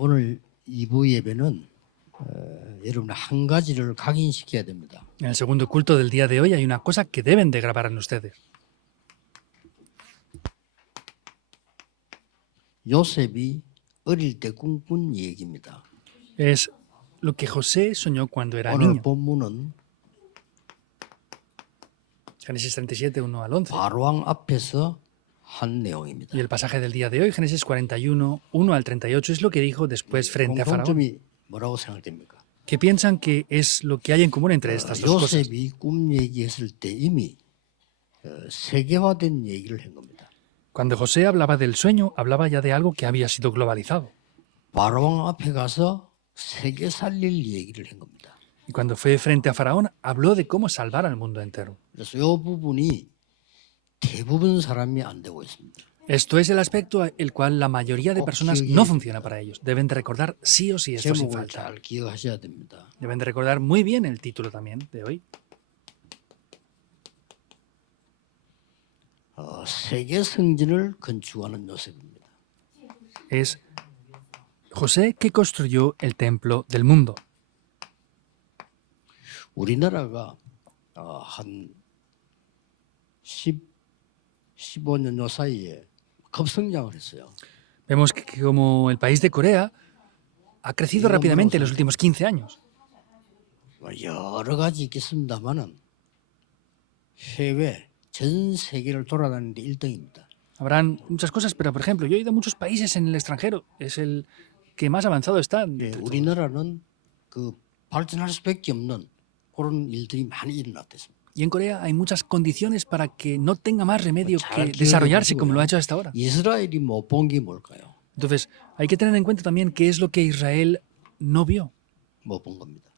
오늘 2부 예배는 여러분 한 가지를 각인시켜야 됩니다. En el segundo culto del día de hoy hay una cosa que deben de grabar en ustedes. 요셉이 어릴 때 꿈꾼 얘기입니다. Es lo que José soñó cuando era 오늘 niño. 본문은 Génesis 37, 1 al 11. 바로왕 앞에서 한 내용입니다. Y el pasaje del día de hoy, Génesis 41, 1 al 38, es lo que dijo después frente a Faraón. 공통점이 뭐라고 생각됩니까? ¿Qué piensan que es lo que hay en común entre estas dos cosas? 요셉이 꿈 얘기했을 때 이미 세계화된 얘기를 한 겁니다. Cuando José hablaba del sueño, hablaba ya de algo que había sido globalizado. 바로왕 앞에 가서 세계 살릴 얘기를 한 겁니다. Y cuando fue frente a Faraón, habló de cómo salvar al mundo entero. 그래서 이 부분이 대부분 사람이 안 되고 있습니다. Esto es el aspecto el cual la mayoría de personas no funciona para ellos. Deben de recordar sí o sí esto sin 제목을 falta. 잘 기억하셔야 됩니다. Deben de recordar muy bien el título también de hoy. 세계 성전을 건축하는 요셉입니다. Es José que construyó el templo del mundo. 우리나라가 한 15년 요 사이에 급성장을 했어요. Vemos que como el país de Corea ha crecido rápidamente en los últimos 15 años. 여러 가지 있겠습니다만은 해외 전 세계를 돌아다니는데 1등입니다. Habrán muchas cosas, pero por ejemplo, yo he ido a muchos países en el extranjero. Es el que más avanzado está. 우리나라는 그 발전할 수밖에 없는 그런 일들이 많이 일어났습니다. Y en Corea hay muchas condiciones para que no tenga más remedio que desarrollarse como lo ha hecho hasta ahora. 이스라엘이 못 본 게 뭘까요? Entonces, hay que tener en cuenta también qué es lo que Israel no vio. 못 본 겁니다.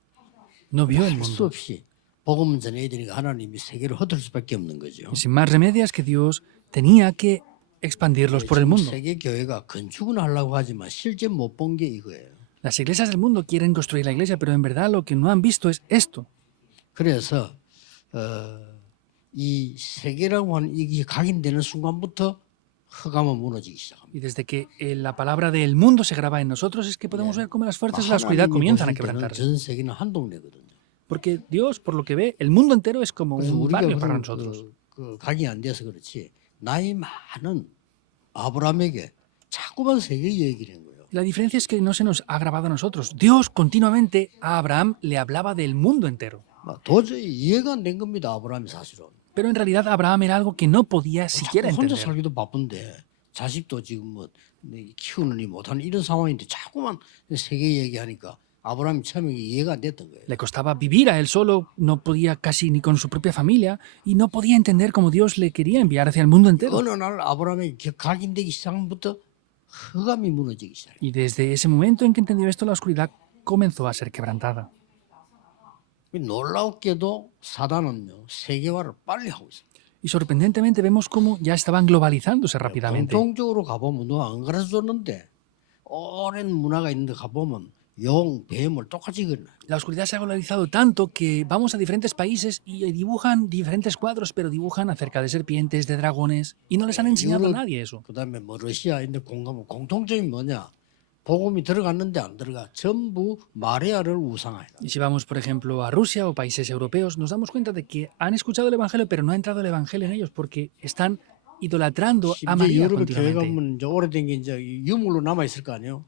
No vio el 할 수 mundo. 없이 복음 전해야 되니까 하나님이 세계를 흩을 수밖에 없는 거죠. Y sin más remedios que Dios tenía que expandirlos por el 지금 mundo. 세계 교회가 건축은 하려고 하지만 실제 못 본 게 이거예요. Las iglesias del mundo quieren construir la iglesia, pero en verdad lo que no han visto es esto. 그래서 이 세계라고 하는 이게 각인되는 순간부터 흑암은 무너지기 시작합니다. Y desde que la palabra del mundo se graba en nosotros es que podemos ver cómo las fuerzas de la oscuridad 하나님이 comienzan a 보실 때는 quebrantarse. 전 세계는 한 동네거든요. Porque Dios, por lo que ve, el mundo entero es como 그래서 un 우리가 barrio para 무슨 nosotros. 그 각이 안 돼서 그렇지 나이 많은 아브라함에게 자꾸만 세계 얘기를 한 거예요. La diferencia es que no se nos ha grabado a nosotros. Dios continuamente a Abraham le hablaba del mundo entero. 도저히 이해가 안 된 겁니다. 아브라함이 사실은. Pero en realidad Abraham era algo que no podía siquiera 혼자 entender. 살기도 바쁜데 자식도 지금 뭐 키우느니 못하는 이런 상황인데 자꾸만 세계 얘기하니까 아브라함이 처음에 이해가 안 됐던 거예요. Le costaba vivir a él solo, no podía casi ni con su propia familia y no podía entender cómo Dios le quería enviar hacia el mundo entero. 어느 날 아브라함이 각인되기 시작부터 흑암이 무너지기 시작해요. Y desde ese momento en que entendió esto, la oscuridad comenzó a ser quebrantada. 놀랍게도 사단은요 세계화를 빨리 하고 있어요. Y sorprendentemente vemos cómo ya estaban globalizándose rápidamente. 공통적으로 가보면 너 안 가르쳐줬는데 오랜 문화가 있는데 가보면 용, 뱀을 똑같이 그려요. La oscuridad se ha globalizado tanto que vamos a diferentes países y dibujan diferentes cuadros, pero dibujan acerca de serpientes, de dragones, y no les han enseñado a nadie eso. 그다음에 뭐 러시아인데 공통점이 뭐냐? 복음이 들어갔는데 안 들어가. 전부 마리아를 우상화해요. Y si vamos, por ejemplo, a Rusia o países europeos, nos damos cuenta de que han escuchado el Evangelio, pero no ha entrado el Evangelio en ellos porque están idolatrando a 심지어 María 유럽의 교회 continuamente. 가면 이제 오래된 게 이제 유물로 남아 있을 거 아니에요.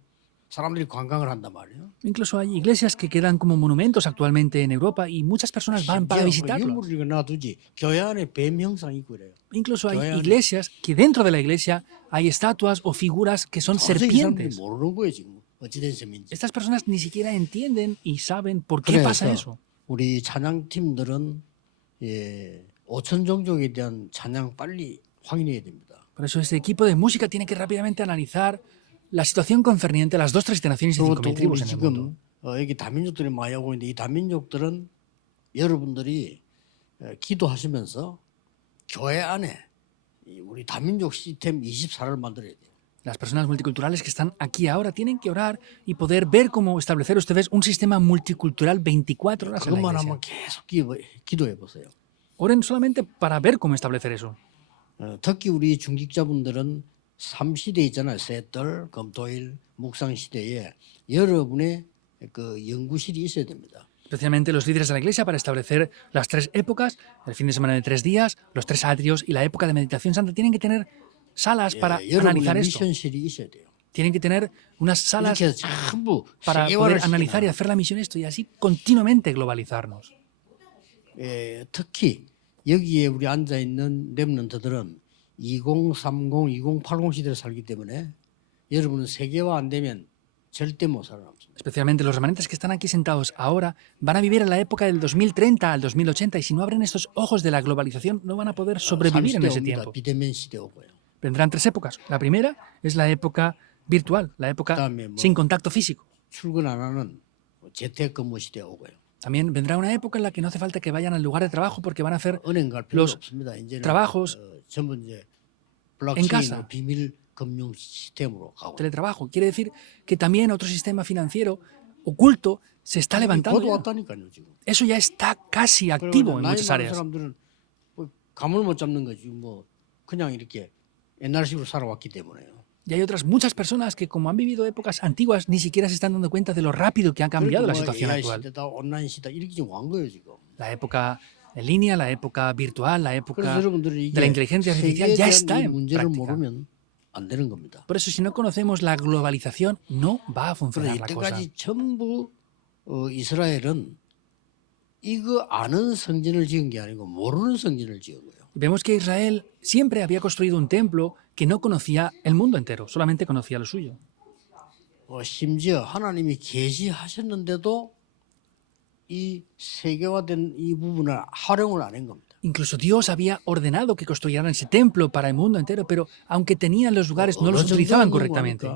사람들이 관광을 한단 말이에요. Incluso hay iglesias que quedan como monumentos actualmente en Europa y muchas personas van para visitarlos. 유물을 놔두지 교회 안에 뱀 형상이 있고 그래요. Incluso hay iglesias que dentro de la iglesia hay estatuas o figuras que son serpientes. 모르는 거예요 지금 어찌된 셈인지. Estas personas ni siquiera entienden y saben por qué pasa eso. 우리 찬양팀들은 5천 종족에 대한 찬양 빨리 확인해야 됩니다. Por eso este equipo de música tiene que rápidamente analizar la situación concerniente a las 2 3 naciones y 5.000 tribus en el mundo. 지금 여기 다민족들이 많이 하고 있는데 이 다민족들은 여러분들이 기도하시면서 교회 안에 우리 다민족 시스템 24를 만들어야 돼요. Las personas multiculturales que están aquí ahora tienen que orar y poder ver cómo establecer ustedes un sistema multicultural 24 horas en la 그것만 iglesia. 하면 계속 기도해 보세요. Oren solamente para ver cómo establecer eso. 특히 우리 중직자분들은 3시대 있잖아요. 새떨, 금토일, 묵상 시대에 여러분의 그 연구실이 있어야 됩니다. Especialmente los líderes de la iglesia para establecer las 3 épocas, el fin de semana de 3 días, los 3 atrios y la época de meditación santa. Tienen que tener salas para 여러분의 analizar esto. 미션실이 있어야 돼요. Tienen que tener unas salas 이렇게 해서 전부 para 세계화를 poder analizar y 시키면 hacer la misión esto y así continuamente globalizarnos. 특히 여기에 우리 앉아 있는 렘넌트들은 2030, 2080 시대를 살기 때문에 여러분은 세계화 안 되면 절대 못 살아남습니다. Especialmente los remanentes que están aquí sentados ahora van a vivir en la época del 2030 al 2080 y si no abren estos ojos de la globalización no van a poder sobrevivir en 3시대 ese 옵니다. tiempo. 비대면 시대 오고요. Vendrán 3 épocas. La primera es la época virtual, la época 그다음에 뭐 sin contacto físico. 출근 안 하는 재택근무 시대 오고요. También vendrá una época en la que no hace falta que vayan al lugar de trabajo porque van a hacer 은행 갈 필요 los 없습니다. 이제는 trabajos 전부 이제 en casa. 블록체인 비밀 금융 시스템으로 가고 teletrabajo. Quiere decir que también otro sistema financiero oculto se está levantando. 곧 ya. 왔다니까요 지금. Eso ya está casi 그러니까 activo en 나이 muchas 많은 áreas. 사람들은 뭐 감을 못 잡는 거지 뭐 그냥 이렇게 옛날식으로 살아왔기 때문에요. Y hay otras muchas personas que como han vivido épocas antiguas ni siquiera se están dando cuenta de lo rápido que ha cambiado la 뭐 situación AI actual. 시대다 온라인 시대 이렇게 지금 온 거예요 지금. La época en línea, la época virtual, la 그래서 época 여러분들이 de la 이게 inteligencia artificial 세계에 ya 대한 está 이 en 문제를 práctica. 모르면 안 되는 겁니다. Por eso si no conocemos la globalización no va a 그래서 funcionar la cosa. 이때까지 전부 이스라엘은 이거 아는 성전을 지은 게 아니고 모르는 성전을 지은 거예요. Vemos que Israel siempre había construido un templo que no conocía el mundo entero, solamente conocía lo suyo. 심지어 하나님이 계시하셨는데도 이 세계화된 이 부분을 활용을 안 한 겁니다. Incluso Dios había ordenado que construyeran ese templo para el mundo entero, pero aunque tenían los lugares no los utilizaban correctamente.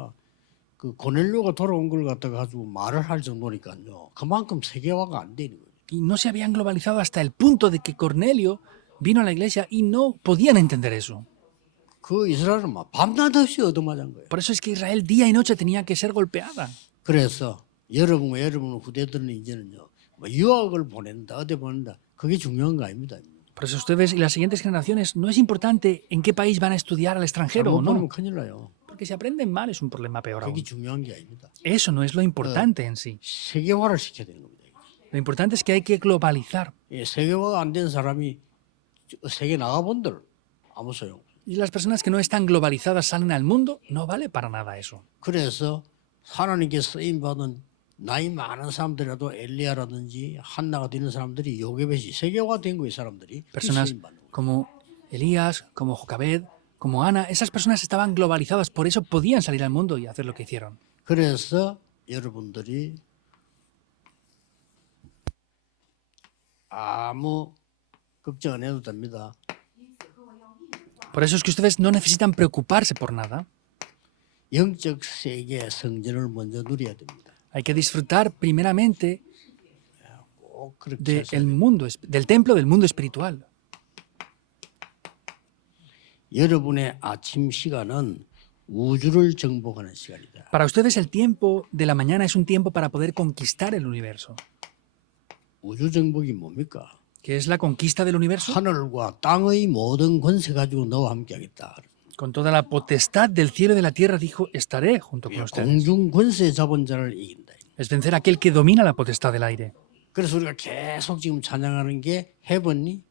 그 고넬료가 돌아온 걸 갖다가 가지고 말을 할 정도니까요. 그만큼 세계화가 안 되는 거예요. Y no se habían globalizado hasta el punto de que Cornelio vino a la iglesia y no podían entender eso. 그 이스라엘은 막 밤낮 없이 얻어맞은 거예요. Por eso es que Israel día y noche tenía que ser golpeada. 그래서 여러분과 여러분 후대들은 이제는요. 뭐 유학을 보낸다, 어디 보낸다. 그게 중요한 거 아닙니다. Por eso ustedes y las siguientes generaciones no es importante en qué país van a estudiar al extranjero o 잘못 보내면 no. 큰일 나요. Porque si aprenden mal es un problema peor 그게 aún. 중요한 게 아닙니다. Eso no es lo importante en sí. 세계화를 시켜야 되는 겁니다. Lo importante es que hay que globalizar. 세계화가 안 된 사람이 세계 나가본들 아무 소용. Y las personas que no están globalizadas salen al mundo, no vale para nada eso. 그래서 하나님께 쓰임 받은 나이 많은 사람들이라도 엘리야라든지 한나가 되는 사람들이 요게벳이 세계화된 거예요. 사람들이 Personas 쓰임 받는 거예요. como Elías, como Jocabed, como Ana, esas personas estaban globalizadas, por eso podían salir al mundo y hacer lo que hicieron. 그래서 여러분들이 아무 걱정 안 해도 됩니다. Por eso es que ustedes no necesitan preocuparse por nada. 영적 세계의 성전을 먼저 누려야 됩니다. Hay que disfrutar primeramente 꼭 그렇게 하셔야 del 돼요. mundo, del templo del mundo espiritual. 여러분의 아침 시간은 우주를 정복하는 시간이다. Para ustedes el tiempo de la mañana es un tiempo para poder conquistar el universo. 우주 정복이 뭡니까? ¿Qué es la conquista del universo? 하늘과 땅의 모든 권세 가지고 너와 함께하겠다. Con toda la potestad del cielo y de la tierra dijo, estaré junto con ustedes. 공중 권세 잡은 자를 이긴다. Es vencer a aquel que domina la potestad del aire. 그래서 우리가 계속 지금 찬양하는 게 헤븐이,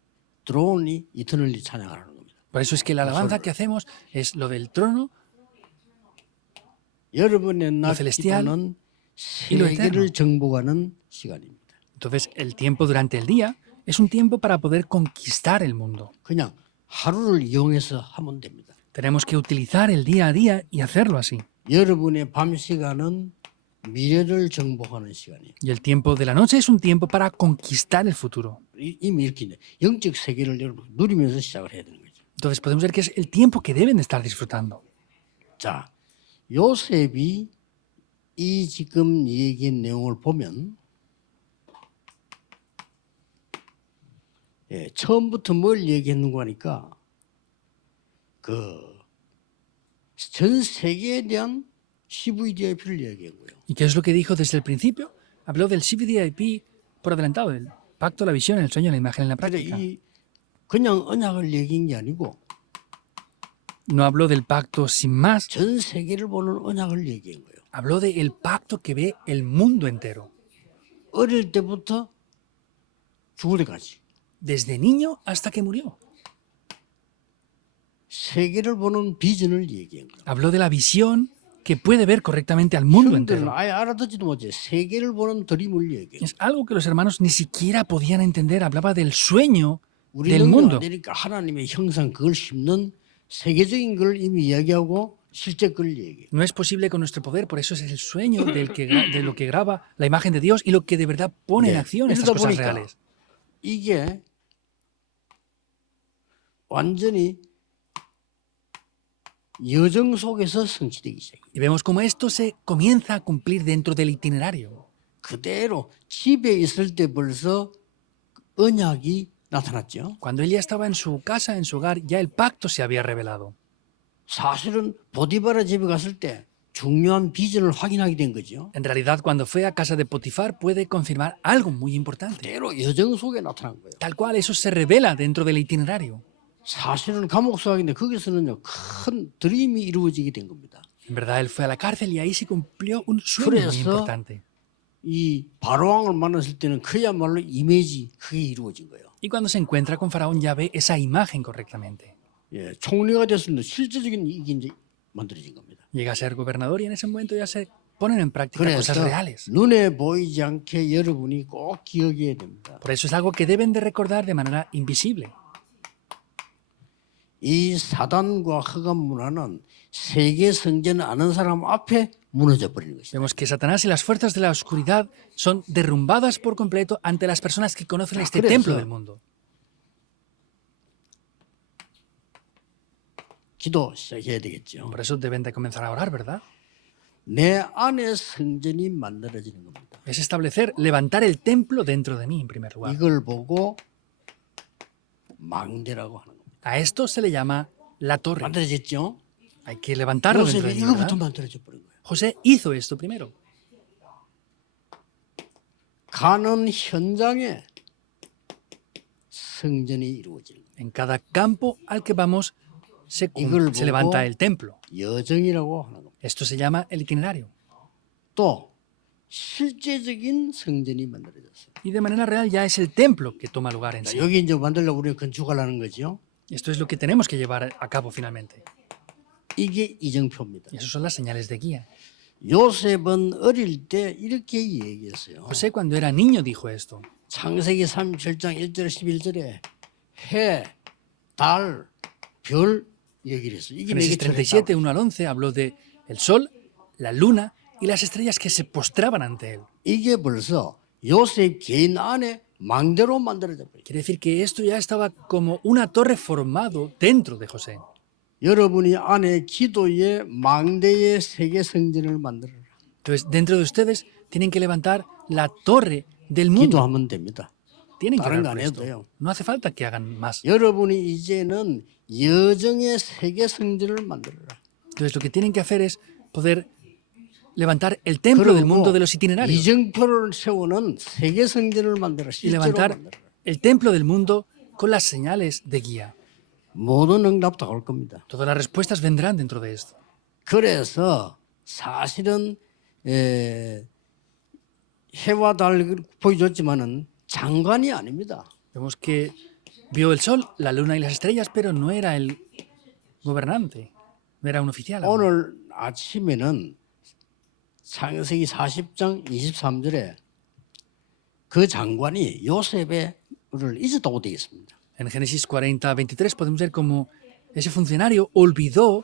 드론이, 이터널리 찬양하는 겁니다. Por eso es que la alabanza que hacemos es lo del trono, 여러분의 낮 celestial 기도는 y lo eterno. 세계를 정복하는 시간입니다. Entonces el tiempo durante el día es un tiempo para poder conquistar el mundo. 그냥 하루를 이용해서 하면 됩니다. Tenemos que utilizar el día a día y hacerlo así. 여러분의 밤 시간은 미래를 정복하는 시간이에요. Y el tiempo de la noche es un tiempo para conquistar el futuro. 이미 이렇게 있네. 영적 세계를 여러분 누리면서 시작을 해야 되는 거죠. Entonces podemos ver que es el tiempo que deben de estar disfrutando. 자, 요셉이 이 지금 얘기한 내용을 보면 처음부터 뭘 얘기했는가 하니까 그 전 세계에 대한 CVDIP를 얘기한 거예요. ¿Y qué es lo que dijo desde el principio? Habló del CVDIP por adelantado, del pacto, la visión, el sueño, la imagen en la 그래 práctica. 이 그냥 언약을 얘기한 게 아니고 No habló del pacto sin más, 전 세계를 보는 언약을 얘기한 거예요. habló del pacto que ve el mundo entero, 어릴 때부터 죽을 때까지 desde niño hasta que murió. 세계를 보는 비전을 얘기한 거예요. Habló de la visión que puede ver correctamente al mundo 형들은 entero. 아예 알아듣지도 못해. 세계를 보는 드림을 얘기해요. Es algo que los hermanos ni siquiera podían entender. Hablaba del sueño 우리 del 능력 mundo. 안 되니까 하나님의 형상 그걸 심는 세계적인 걸 이미 이야기하고 실제 걸 얘기해요. No es posible con nuestro poder, por eso es el sueño de lo que graba la imagen de Dios y lo que de verdad pone en 네. acción estas 이러다 cosas 보니까 reales. 이게 완전히 여정 속에서 성취되기 시작해요. Y vemos cómo esto se comienza a cumplir dentro del itinerario. 그대로 집에 있을 때 벌써 언약이 나타났죠. Cuando él ya estaba en su casa, en su hogar, ya el pacto se había revelado. 사실은 보디바라 집에 갔을 때 중요한 비전을 확인하게 된 거죠. En realidad, cuando fue a casa de Potifar, puede confirmar algo muy importante. 그대로 여정 속에 나타난 거예요. Tal cual, eso se revela dentro del itinerario. 사실은 감옥 수학인데 거기서는요 큰 드림이 이루어지게 된 겁니다. En verdad, él fue a la cárcel y ahí se cumplió un sueño muy 그래서 importante. 이 바로왕을 만났을 때는 그야말로 이미지 그게 이루어진 거예요. Y cuando se encuentra con Faraón, ya ve esa imagen correctamente. 예, 총리가 됐습니다. 실제적인 이게 이제 만들어진 겁니다. Llega a ser gobernador y en ese momento ya se ponen en práctica cosas 그래서 reales. 눈에 보이지 않게 여러분이 꼭 기억해야 됩니다. Por eso es algo que deben de recordar de manera invisible. 이 사단과 흑암 문화는 세계 성전을 아는 사람 앞에 무너져 버리는 것이다. Vemos que Satanás y las fuerzas de la oscuridad son derrumbadas por completo ante las personas que conocen este 그래서 templo del mundo. 기도 시작해야 되겠죠. Por eso deben de comenzar a orar, ¿verdad? 내 안에 성전이 만들어지는 겁니다. Es establecer, levantar el templo dentro de mí, en primer lugar. 이걸 보고 망대라고 하는 겁니다. A esto se le llama la torre. 만들어졌죠? Hay que levantarlo dentro 요셉이 de mí, 이거부터 ¿verdad? 만들어져 버린 거예요. José hizo esto primero. 가는 현장에 성전이 이루어지는 거예요. En cada campo al que vamos se 이걸 levanta 보고 el templo. 여정이라고 하는 겁니다. Esto se llama el itinerario. 또 실제적인 성전이 만들어졌어요. Y de manera real ya es el templo que toma lugar en 자, sí. 여기 이제 만들려고 우리가 건축하려는 거죠. Esto es lo que tenemos que llevar a cabo finalmente. 이게 이정표입니다. Y esas son las señales de guía. 요셉은 어릴 때 이렇게 얘기했어요. José cuando era niño dijo esto. 창세기 37장 1절 11절에 해, 달, 별 얘기를 했어요. 이게 내게 Génesis 37, 1 al 11 habló de el sol, la luna y las estrellas que se postraban ante él. 이게 벌써 요셉 개인 안에 망대로 만들어져 버려요. Quiere decir que esto ya estaba como una torre formado dentro de José. 여러분이 안에 기도의 망대의 세계 성전을 만들어라. Entonces, dentro de ustedes tienen que levantar la torre del mundo. 기도하면 됩니다. Tienen que 다른 orar 거 por 안 esto. 해도 돼요. No hace falta que hagan más. 여러분이 이제는 여정의 세계 성전을 만들어라. Entonces, lo que tienen que hacer es poder levantar el templo del mundo de los itinerarios 이정표를 세우는 세계 성전을 만들어 y 실제로 levantar 만들어라. el templo del mundo con las señales de guía. 모든 응답 다 올 겁니다. Todas las respuestas vendrán dentro de esto. 그래서 사실은 해와 달 보여줬지만은 장관이 아닙니다. Vemos que vio el sol, la luna y las estrellas, pero no era el gobernante, no era un oficial. aún. 오늘 아침에는 창세기 40장 23절에 그 장관이 요셉을 잊었다고 되어 있습니다. En Génesis 40, 23 podemos ver cómo ese funcionario olvidó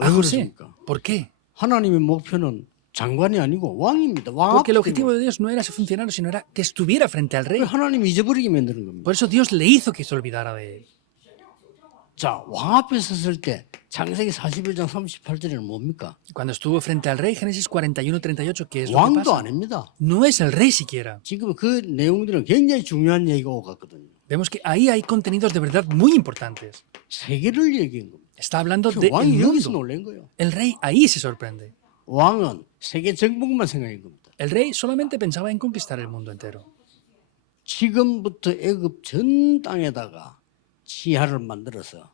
a 왜 José. 그렇습니까? ¿Por qué? 하나님의 목표는 장관이 아니고 왕입니다. 왕 Porque el 앞에 objetivo de Dios no era ese funcionario, sino era que estuviera frente al rey. 하나님 잊어버리게 만드는 겁니다. Por eso Dios le hizo que se olvidara de él. 자, 왕 앞에 섰을 때 창세기 41장 38절에는 뭡니까? Cuando estuvo frente al rey, Génesis 41, 38, ¿qué es lo que 왕도 pasa? 아닙니다. No es el rey siquiera. 지금 그 내용들은 굉장히 중요한 얘기가 오고 갔거든요. Vemos que ahí hay contenidos de verdad muy importantes. 세계를 얘기한 겁니다. Está hablando 그 del 왕이 여기서 mundo. 놀란 거예요. El rey ahí se sorprende. 왕은 세계 정복만 생각한 겁니다. El rey solamente pensaba en conquistar el mundo entero. 지금부터 애굽 전 땅에다가 지하를 만들어서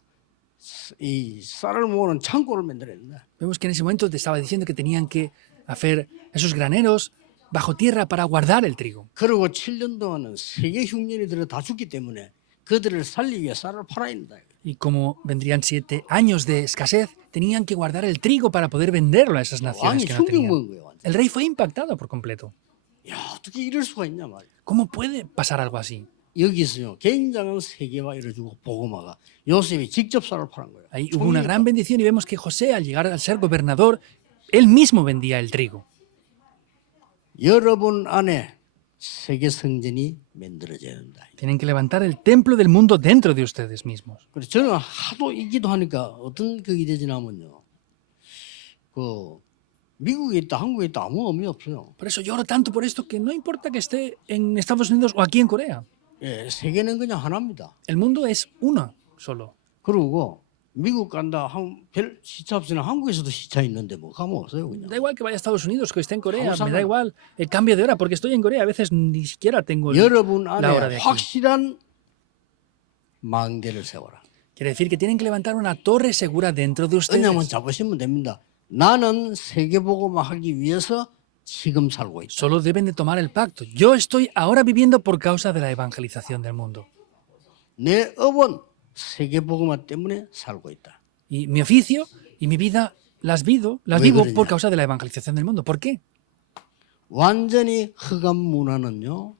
이 쌀을 모으는 창고를 만들었네. Vemos que en ese momento te estaba diciendo que tenían que hacer esos graneros bajo tierra para guardar el trigo. 그리고 7년 동안은 세계 흉년이들이 다 죽기 때문에 그들을 살리기 위해 쌀을 팔아야 된다. Y como vendrían 7 años de escasez, tenían que guardar el trigo para poder venderlo a esas naciones 왕이 que no 충격 tenían. 먹은 거예요. 완전. El rey fue impactado por completo. 야, 어떻게 이럴 수가 있냐 말이야. ¿Cómo puede pasar algo así? 여기서요. 굉장한 세계화 이루어지고 보고마가 요셉이 직접 쌀을 파는 거예요. Ahí hubo una gran bendición y vemos que José, al llegar a ser gobernador, él mismo vendía el trigo. 여러분 안에 세계 성전이 만들어져야 된다. Tienen que levantar el templo del mundo dentro de ustedes mismos. 그래서 저는 하도 이 기도하니까 어떤 그게 되지냐면요. 그 미국에 있다 한국에 있다 아무 의미 없어요. Por eso lloro tanto por esto que no importa que esté en Estados Unidos o aquí en Corea. 예, 세계는 그냥 하나입니다. El mundo es uno solo. 그리고 미국 간다 별 시차 없으나 한국에서도 시차 있는데 뭐 가면 없어요 그냥. Da igual que vaya a Estados Unidos, que esté en Corea, Vamos a me da ver. igual el cambio de hora, porque estoy en Corea, a veces ni siquiera tengo 여러분 la hora 안에 de aquí. 확실한 망대를 세워라. Quiere decir que tienen que levantar una torre segura dentro de 언약만 ustedes. 잡으시면 됩니다. 나는 세계복음화 하기 위해서 지금 살고 있다. Solo deben de tomar el pacto. Yo estoy ahora viviendo por causa de la evangelización del mundo. 내 업은 세계복음화 때문에 살고 있다. Y mi oficio y mi vida las vivo 왜 por 그러냐? causa de la evangelización del mundo. ¿Por qué? 완전히 흑암 문화는요.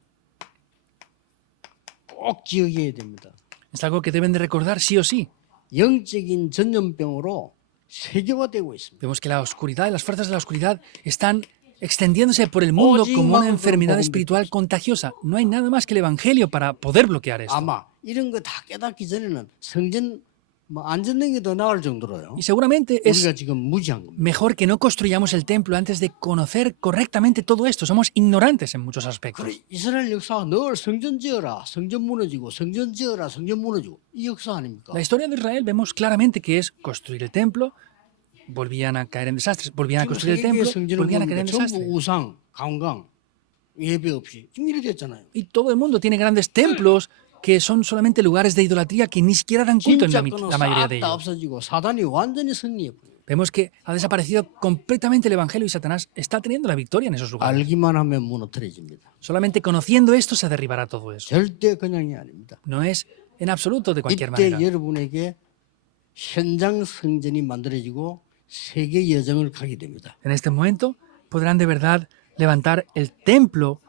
꼭 기억해야 됩니다. Es algo que deben de recordar sí o sí. 영적인 전염병으로 세계화되고 있습니다. Vemos que la oscuridad y las fuerzas de la oscuridad están extendiéndose por el mundo Oye, como una mano, enfermedad por espiritual contagiosa. No hay nada más que el evangelio para poder bloquear esto. 아마 이런 거 다 깨닫기 전에는 성전 안 짓는 게 더 나을 정도로요. Y seguramente es 우리가 지금 무지한 겁니다. mejor que no construyamos el templo antes de conocer correctamente todo esto. Somos ignorantes en muchos aspectos. 그래 이스라엘 역사가 늘 성전 지어라, 성전 무너지고, 성전 지어라, 성전 무너지고 이 역사 아닙니까? La historia de Israel vemos claramente que es construir el templo, volvían a caer en desastres, volvían a 지금 construir el 세계의 templo, 성전을 volvían a caer 보니까 en 전부 desastres. 우상, 관광, 예배 없이 지금 이렇게 됐잖아요. Y todo el mundo tiene grandes templos que son solamente lugares de idolatría que ni siquiera dan culto en 진짜 거는 la mayoría de 싹 다 ellos. 없어지고 사단이 완전히 승리해버려요. Vemos que ha desaparecido completamente el evangelio y Satanás está teniendo la victoria en esos lugares. 알기만 하면 무너뜨려집니다. Solamente conociendo esto se derribará todo eso. 절대 그냥이 아닙니다. No es en absoluto de cualquier 이때 manera. 여러분에게 현장 성전이 만들어지고 세계 여정을 가게 됩니다. En este momento podrán de verdad levantar el templo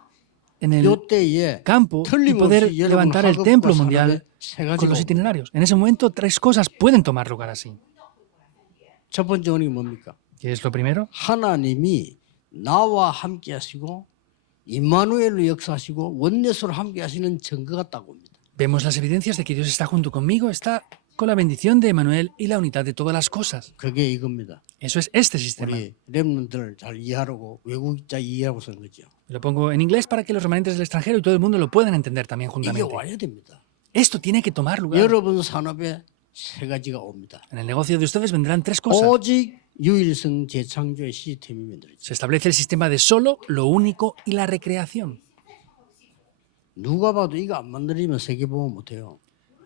en el 이때에 campo y poder 틀림없이 여러분 levantar el templo 학업과 mundial 산업에 세 con 가지가 los 옵니다. itinerarios. En ese momento tres cosas pueden tomar lugar así. 첫 번째 원인이 뭡니까? ¿Qué es lo primero? 하나님이 나와 함께 하시고 임마누엘로 역사하시고 원내스로 함께 하시는 증거가 딱 옵니다. Vemos las evidencias de que Dios está junto conmigo, está con la bendición de Emmanuel y la unidad de todas las cosas. 그게 이겁니다. Eso es este sistema. 우리 렘넌트를 잘 이해하라고 외국자 이해하고 쓴 거죠. Lo pongo en inglés para que los remanentes del extranjero y todo el mundo lo puedan entender también 이게 juntamente. 와야 됩니다. Esto tiene que tomar lugar. 여러분 산업에 세 가지가 옵니다. En el negocio de ustedes vendrán tres cosas. 오직 유일성 재창조의 시스템이 만들어져. Se establece el sistema de solo, lo único y la recreación. 누가 봐도 이거 안 만들면 세계 보험 못해요.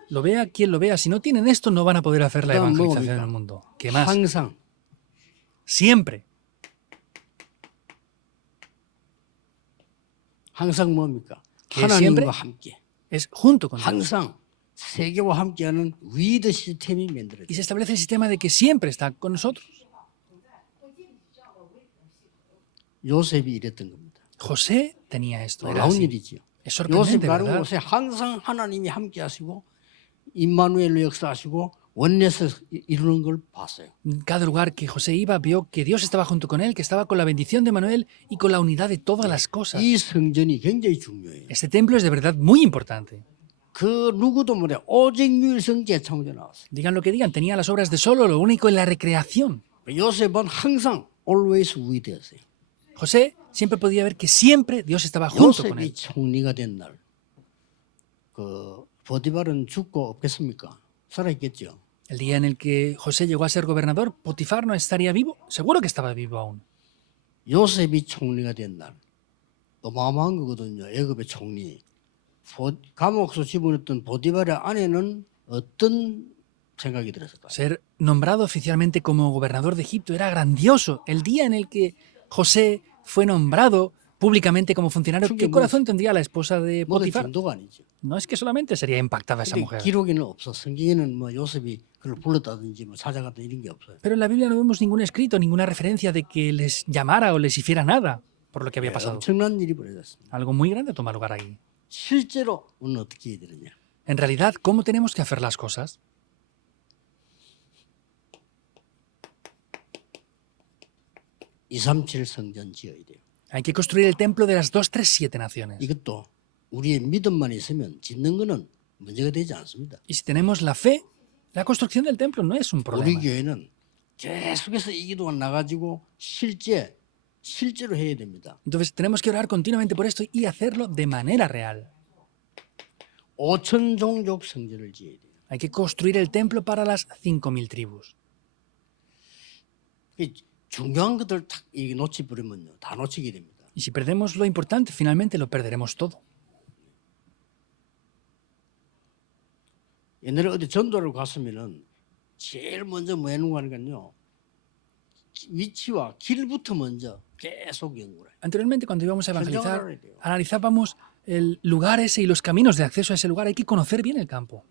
Lo vea quien lo vea. Si no tienen esto, no van a poder hacer la 그다음 evangelización 뭡니까? en el mundo. ¿Qué más? 항상 Siempre. 항상 뭡니까? que siempre 하나님과 함께 es junto con Dios. 항상 세계와 함께하는 위드 시스템이 만들어져. Y se establece el sistema de que siempre está con nosotros. 요셉이 이랬던 겁니다. José tenía esto. Era 놀라운 así. 일이지요. Es 요셉 sorprendente, 가는 ¿verdad? 곳에 항상 하나님이 함께하시고 임마누엘로 역사하시고 원내에서 이루는 걸 봤어요. En cada lugar que José iba, vio que Dios estaba junto con él, que estaba con la bendición de Manuel y con la unidad de todas las cosas. 이 성전이 굉장히 중요해요. Este templo es de verdad muy importante. 그 누구도 못해 오직 유일성 재창조 나왔어요. Digan lo que digan, tenía las obras de solo, lo único en la recreación. 요셉은 항상 always 위대했어요. José siempre podía ver que siempre Dios estaba junto con 요셉이 él. 총리가 된 날, 그 보디발은 죽고 없겠습니까? 살아있겠죠. El día en el que José llegó a ser gobernador, ¿Potifar no estaría vivo? Seguro que estaba vivo aún. 요셉이 총리가 된 날, 어마어마한 거거든요. 애굽의 총리. 감옥에서 집어넣었던 보디발의 아내는 어떤 생각이 들어서 가요. Ser nombrado oficialmente como gobernador de Egipto era grandioso. El día en el que José fue nombrado públicamente como funcionario, ¿qué corazón tendría la esposa de 뭐가 Potifar? 정도가 아니죠. No es que solamente sería impactada esa 근데 mujer. 기록에는 없어. 성경에는 뭐 요셉이 그걸 불렀다든지 뭐 찾아갔다 이런 게 없어요. Pero en la Biblia no vemos ningún escrito, ninguna referencia de que les llamara o les hiciera nada por lo que había pasado. 엄청난 일이 벌어졌습니다. Algo muy grande toma lugar ahí. 실제로 우리는 어떻게 해야 되느냐? En realidad, ¿cómo tenemos que hacer las cosas? 237 성전 지어야 돼요. Hay que construir el templo de las 237 naciones. 이것도 우리의 믿음만 있으면 짓는 거는 문제가 되지 않습니다. Y si tenemos la fe, la construcción del templo no es un 우리 problema. 교회는 계속해서 이 기도가 나가지고 실제로 해야 됩니다. Entonces tenemos que orar continuamente por esto y hacerlo de manera real. 5천 종족 성전을 지어야 돼요. Hay que construir el templo para las 5.000 tribus. 이 중요한 것들 탁 놓치버리면요, 다 놓치게 됩니다. Y si perdemos lo importante, finalmente lo perderemos todo. 옛날에 어디 전도를 갔으면은 제일 먼저 뭐 해놓은 거 하니까요, 위치와 길부터 먼저 계속 연구를 해요. Anteriormente, cuando íbamos a evangelizar, 알아야 돼요. analizábamos el lugar ese y los caminos de acceso a ese lugar. Hay que conocer bien el campo.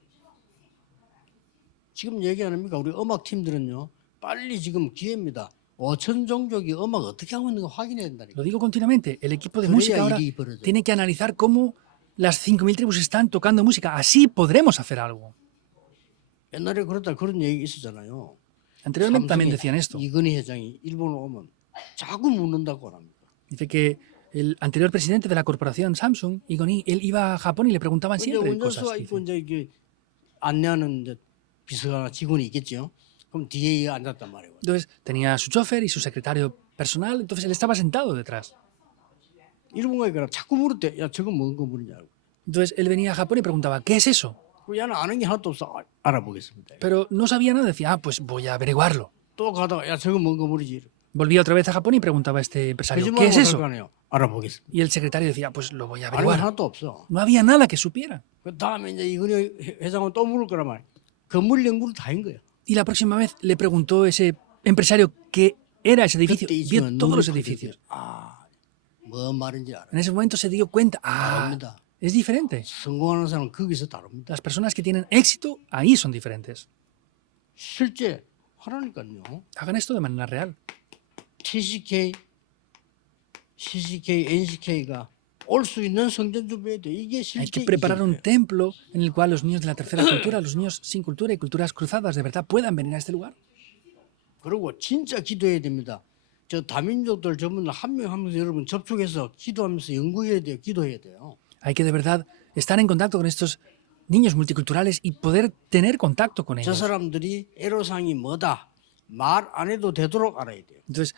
지금 얘기 안 합니까? 우리 음악 팀들은요, 빨리 지금 기회입니다. 5천 종족이 음악 어떻게 하고 있는 거 확인해야 된다니까. Lo digo continuamente. El equipo de 그래야 música ahora 일이 벌어져요. tiene que analizar cómo las 5.000 tribus están tocando música. Así podremos hacer algo. 옛날에 그런 얘기 있었잖아요. Anteriormente también 삼성의 decían esto. 이건희 회장이 일본 오면 자꾸 묻는다고 합니다. Dice que el anterior presidente de la corporación Samsung, Igoni, él iba a Japón y le preguntaban 이제 siempre cosas. 운전수가 있고 이제 이게 안내하는 이제 비서가 직원이 있겠죠. 그럼 뒤에 앉았단 말이에요. Entonces tenía su chofer y su secretario personal, entonces él estaba sentado detrás. 일본 가니까 자꾸 물었대. 야, 저거 뭔 거 물으냐고. Entonces él venía a Japón y preguntaba, ¿qué es eso? 그 야는 아는 게 하나도 없어. 알아보겠습니다. Pero no sabía nada, decía, pues voy a averiguarlo. 또 가다가 야, 저거 뭔 거 물으지. Volvía otra vez a Japón y preguntaba a este empresario, ¿qué 거짓말하고 es 할 eso? 거 아니에요. 알아보겠습니다. Y el secretario decía, pues lo voy a 아는 게 averiguar. 하나도 없어. No había nada que supiera. 그 다음에 이제 이건희 회장은 또 물을 거란 말이에요. 건물 연구를 다 한 거예요. Y la próxima vez le preguntó ese empresario qué era ese edificio. 그때 Vio 있으면 todos los 눈이 edificios. 커지죠. 아, 뭐 말인지 알아. En ese momento se dio cuenta, ah, 다릅니다. es diferente. 성공하는 사람은 거기서 다릅니다. Las personas que tienen éxito ahí son diferentes. 실제 하라니까요. Hagan esto de manera real. TCK, CCK, NCK가 올 수 있는 성전 준비해야 돼. 이게 Hay 실제 que preparar un 이익이에요. templo en el cual los niños de la tercera cultura, los niños sin cultura y culturas cruzadas de verdad puedan venir a este lugar. 그리고 진짜 기도해야 됩니다. 저 다민족들 전부 한 명 한 명 여러분 접촉해서 기도하면서 연구해야 돼요. 기도해야 돼요. Hay que de verdad estar en contacto con estos niños multiculturales y poder tener contacto con 저 ellos. 사람들이 애로사항이 뭐다 말 안 해도 되도록 알아야 돼요. Entonces,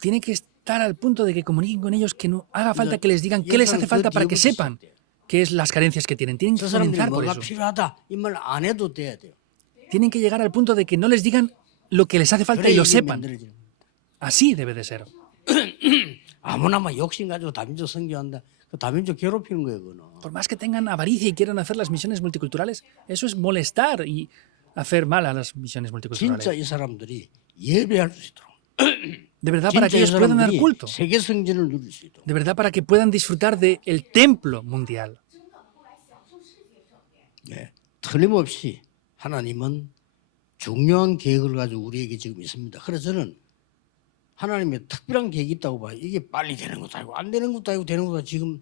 tiene que estar al punto de que comuniquen con ellos, que no haga falta Mira, que les digan y qué les eso hace es falta lo para que que yo sepan creo. qué es las carencias que tienen. Tienen que 저 사람들이 comenzar por 뭐가 eso. 필요하다 이 말 안 해도 돼야 돼요. Tienen que llegar al punto de que no les digan lo que les hace falta 그래 y lo 이게 sepan. 만들어지는 거예요. Así debe de ser. 아무나 막 욕심 가지고 다민족 선교한다. 그 다민족 괴롭히는 거예요, 그거는. Por más que tengan avaricia y quieran hacer las misiones multiculturales, eso es molestar y hacer mal a las misiones 진짜 multiculturales. 이 사람들이 예배할 수 있도록. De verdad, para 진짜 que 이 ellos puedan dar 사람들이 culto. 세계 성전을 누릴 수 있도록. De verdad, para que puedan disfrutar del templo mundial. 네. 틀림없이 하나님은 중요한 계획을 가지고 우리에게 지금 있습니다. 그래서 저는 하나님의 특별한 계획이 있다고 봐요. 이게 빨리 되는 것도 아니고 안 되는 것도 아니고 되는 것도 지금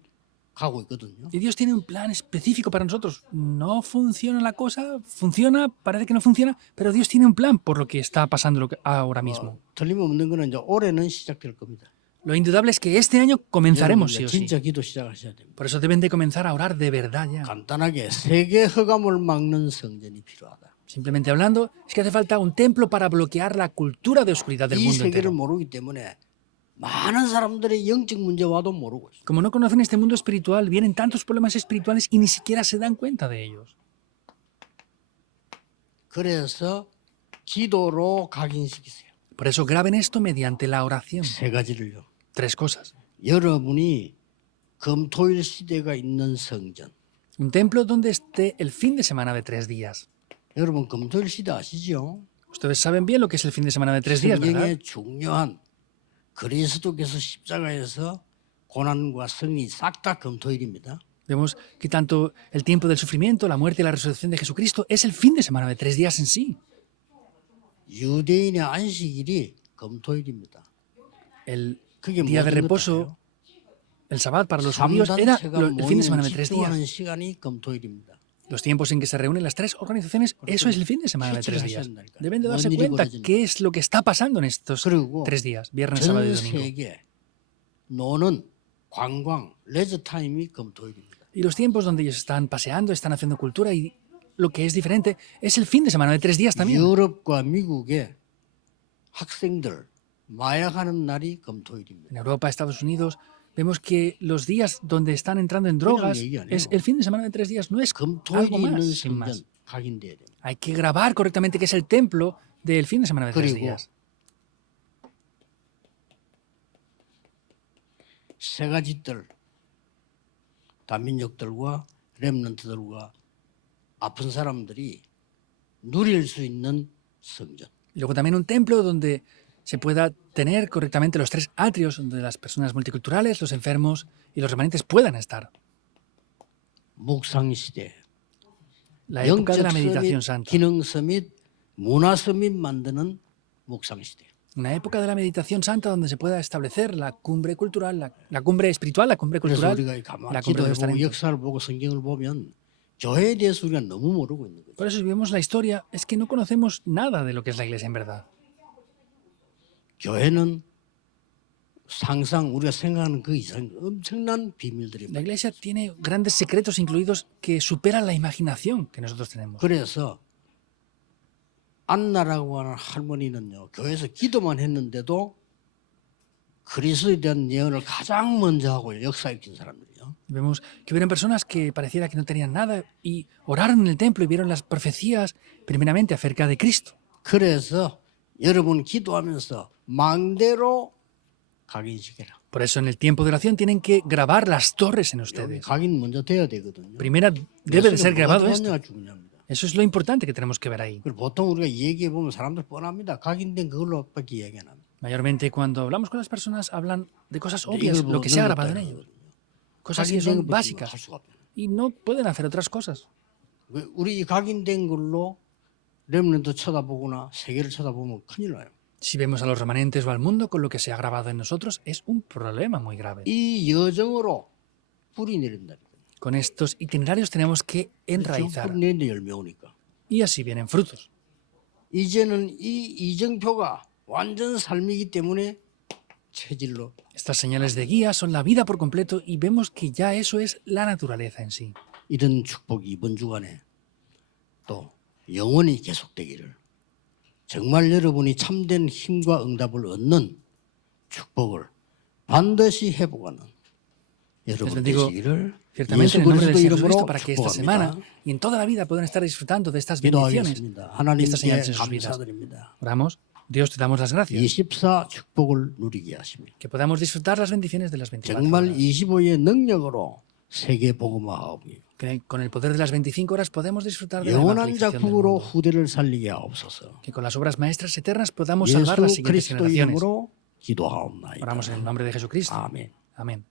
가고 있거든요. Y Dios tiene un plan específico para nosotros. No funciona la cosa, funciona, parece que no funciona, pero Dios tiene un plan por lo que está pasando ahora mismo. 틀림없는 거는 이제 올해는 시작될 겁니다. Lo indudable es que este año comenzaremos sí 여러분 o sí. 진짜 기도 시작하셔야 됩니다. Por eso deben de comenzar a orar de verdad ya. 간단하게 세계 허감을 막는 성전이 필요하다. Simplemente hablando, es que hace falta un templo para bloquear la cultura de oscuridad del 이 mundo 세계를 entero. 모르기 때문에 많은 사람들의 영적 문제와도 모르고 있어요. Como no conocen este mundo espiritual, vienen tantos problemas espirituales y ni siquiera se dan cuenta de ellos. 그래서 기도로 각인시키세요. Por eso graben esto mediante la oración. 세 가지를요. 3 cosas. 여러분이 금토일 시대가 있는 성전. Un templo donde esté el fin de semana de 3 días. 여러분 금토일 시대 아시죠? Ustedes saben bien lo que es el fin de semana de 3 días, ¿verdad? 성경의 중요한 그리스도께서 십자가에서 고난과 승리 싹 다 금토일입니다. Vemos que tanto el tiempo del sufrimiento, la muerte y la resurrección de Jesucristo es el fin de semana de 3 días en sí. 유대인의 안식일이 금토일입니다. El 그게 día de 모든 것 reposo, el Sabbat para los judíos era el fin de semana de 3 días. 집중하는 시간이 금토일입니다. Los tiempos en que se reúnen las 3 organizaciones, eso es el fin de semana de 3 días. Deben de darse cuenta qué es lo que está pasando en estos 3 días, viernes, sábado y 전 domingo. 세계 노는 관광 레저 타임이 금토일입니다. Y los tiempos donde ellos están paseando, están haciendo cultura y lo que es diferente es el fin de semana de 3 días también. 유럽과 미국의 학생들 마약하는 날이 금토일입니다. En Europa, Estados Unidos, vemos que los días donde están entrando en drogas es el fin de semana de 3 días, no es 금토일이 algo 있는 más, sin más. 성전 각인돼야 됩니다. Hay que grabar correctamente que es el templo del fin de semana de 3 그리고 días. 세 가지 뜰 다민족들과 렘넌트들과 아픈 사람들이 누릴 수 있는 성전. Y luego también un templo donde se pueda tener correctamente los 3 atrios, donde las personas multiculturales, los enfermos y los remanentes puedan estar. 묵상 시대. La época de la 영적 meditación 서밋, santa. 기능 서밋, 문화 서밋 만드는 묵상 시대. Una época de la meditación santa donde se pueda establecer la cumbre cultural, la cumbre espiritual, la cumbre 그래서 cultural, 우리가 가만히 la cumbre de los 기도해보고 talentos. 역사를 보고 성경을 보면 교회에 대해서 우리가 너무 모르고 있는 거죠. Por eso si vemos la historia, es que no conocemos nada de lo que es la iglesia en verdad. 교회는 상상 우리가 생각하는 그 이상 엄청난 비밀들이 La 많아요. iglesia tiene grandes secretos incluidos que superan la imaginación que nosotros tenemos. 그래서 안나라고 하는 할머니는요 교회에서 기도만 했는데도 그리스도에 대한 예언을 가장 먼저 하고 역사 읽힌 사람들이요. Vemos que hubieron personas que pareciera que no tenían nada y oraron en el templo y vieron las profecías primeramente acerca de Cristo. 그래서 여러분 기도하면서 망대로 각인시켜라. Por eso en el tiempo de oración tienen que grabar las torres en 여기 ustedes. 각인 먼저 돼야 되거든요. Primera debe de ser grabado 뭐가 esto. 중요하냐 중요합니다. Eso es lo importante que tenemos que ver ahí. 그리고 보통 우리가 얘기해 보면 사람들 뻔합니다. 각인된 그걸로밖에 얘기 안 합니다. Mayormente cuando hablamos con las personas hablan de cosas 근데 obvias, 이걸 lo que se ha 넣었다 grabado en 이거거든요. ellos. Cosas que 각인된 son 것밖에 básicas 할 수가 없어요. y no pueden hacer otras cosas. 우리 이 각인된 걸로 렘넌트 쳐다보거나 세계를 쳐다보면 큰일 나요. Si vemos a los remanentes o al mundo con lo que se ha grabado en nosotros, es un problema muy grave. 이 여정으로 뿌리 내린다. Con estos itinerarios tenemos que enraizar 뿌리 내리는데 열매 오니까. y así vienen frutos. 이제는 이 이정표가 완전 삶이기 때문에 체질로 Estas señales de guía son la vida por completo y vemos que ya eso es la naturaleza en sí. 이런 축복이 이번 주간에 또 영원히 계속되기를 정말 여러분이 참된 힘과 응답을 얻는 축복을 반드시 회복하는 여러분 bendigo 되시기를 Ciertamente 예수 en el nombre del 그리스도 Señor 이름으로 Jesucristo para que esta semana 축복합니다. y en toda la vida puedan estar disfrutando de estas bendiciones 기도하겠습니다. y estas 하나님께 señales en sus vidas. 감사드립니다. Oramos. Dios, te damos las gracias. 24 축복을 누리게 하십니다. Que podamos disfrutar las bendiciones de las 24 정말 horas. 25의 능력으로 세계 복음화하옵니다. Que con el poder de las 25 horas podemos disfrutar de la 영원한 evangelización del 작품으로 mundo. 후대를 살리게 하옵소서. Que con las obras maestras eternas podamos salvar las 예수 siguientes 그리스도 generaciones. 이름으로 기도하옵나이다. Oramos en el nombre de Jesucristo. 아멘. Amén.